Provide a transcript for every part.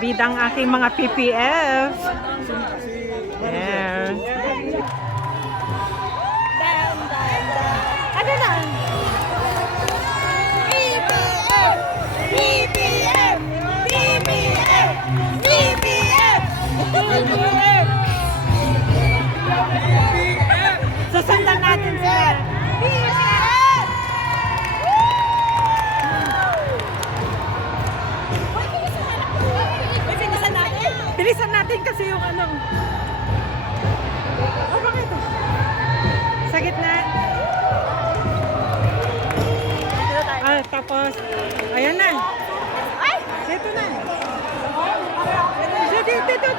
bidang aking mga PPF. There. Ano na? BBF! BBF! BBF! BBF! BBF! Susundan natin sila. BBF! Bilisan natin! Bilisan natin kasi yung ano. Oh, bakit? Sa gitna. Tapos, ayan na. Ay! Dito na. Dito.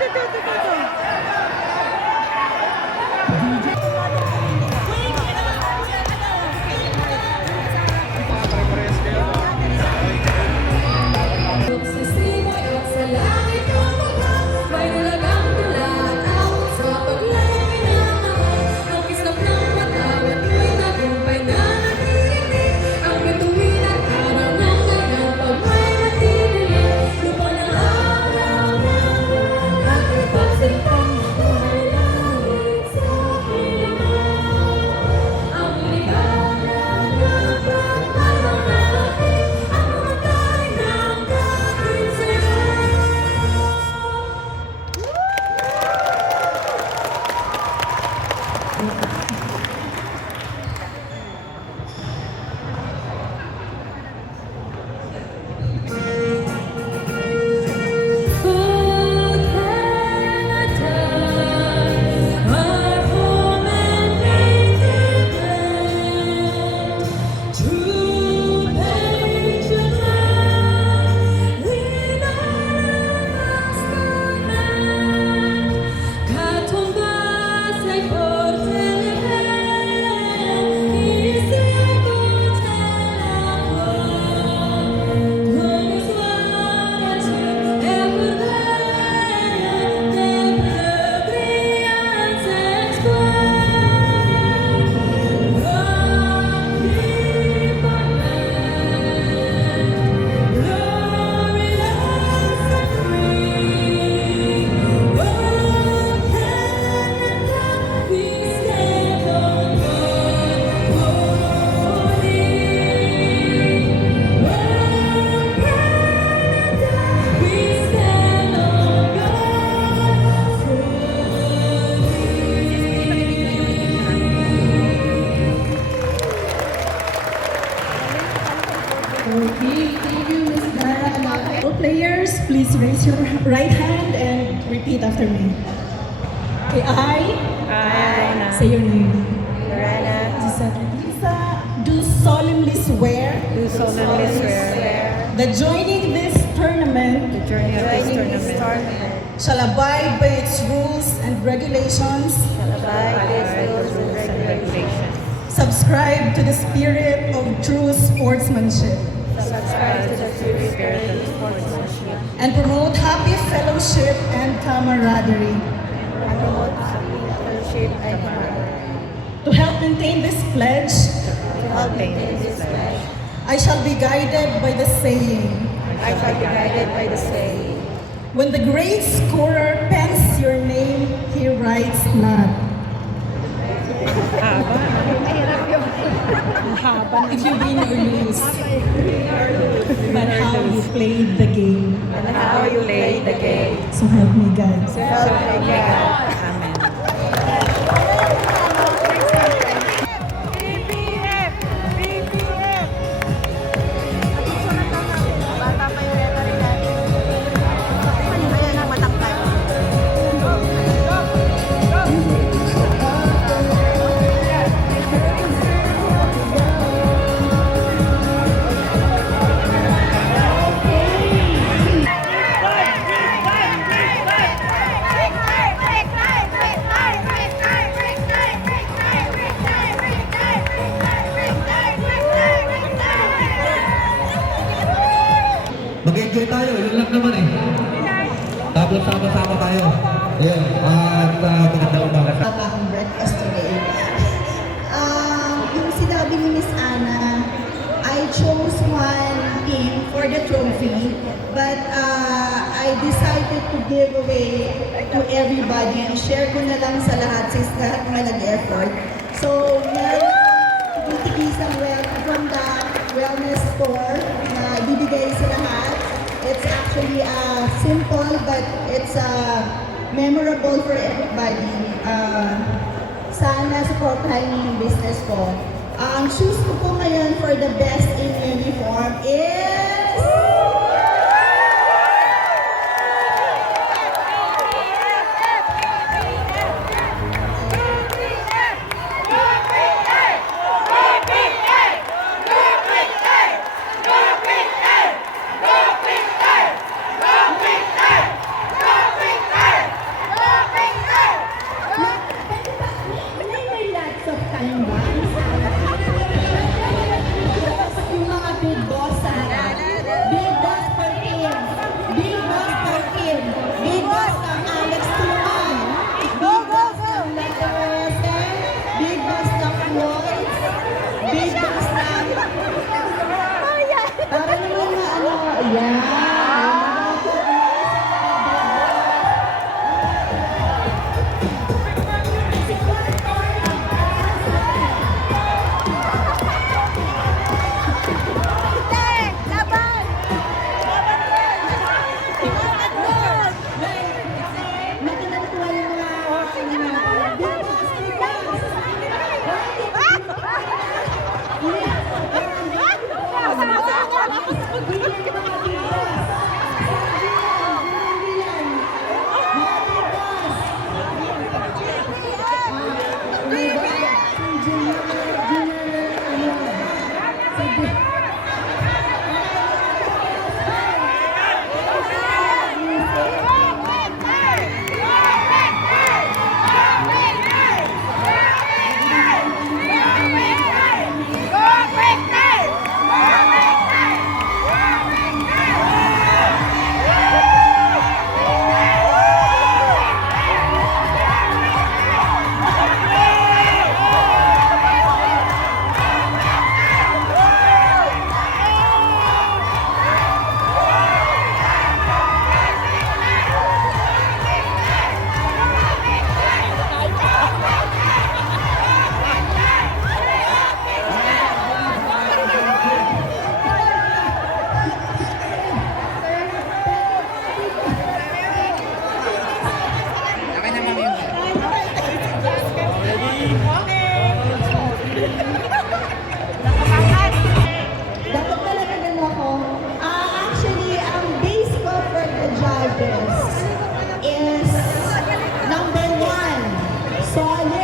Okay, thank you, Ms. Dara. All players, please raise your right hand and repeat after me. Okay, I say your name. Lisa, do solemnly swear Do solemnly swear that joining this tournament the journey of this tournament shall abide by its rules and regulations, by the rules and regulations, subscribe to the spirit of true sportsmanship, subscribe to the true spirit of sportsmanship, and promote happy fellowship and camaraderie. and promote fellowship and camaraderie. To help maintain this pledge, To help maintain this pledge, I shall be guided by the saying, I shall be guided by the saying, when the great scorer pens your name, he writes not. If you win or lose, but how you played the game. and how you play the game. So help me God. So help me God. Amen. BPF! BPF! Bata pa yung lettering natin. Kaya na matakpan. Mag-enjoy tayo, yun lang naman eh. Tapos sama-sama tayo. Yeah, at magandang umaga sa akong breakfast today. Yung sinabi ni Miss Anna, I chose one team for the trophy, but I decided to give away to everybody. I-share ko na lang sa lahat since lahat mga nag-effort. So, meron isang from the wellness store na bibigay sa lahat. It's actually simple but it's memorable for everybody. Sana supportahan niyo yung business ko. Ang shoes ko po ngayon for the best in uniform is... May lots of time ba? Yung mga big boss Big boss for him. Big boss for him. Big boss ng Alex Tuman. Big boss ng Letta Reyes. Big boss ng Floyd. Big boss ng... Para naman na ano, yan. Dapat talaga din ako. Actually, ang base ko for the judges is number 1, solid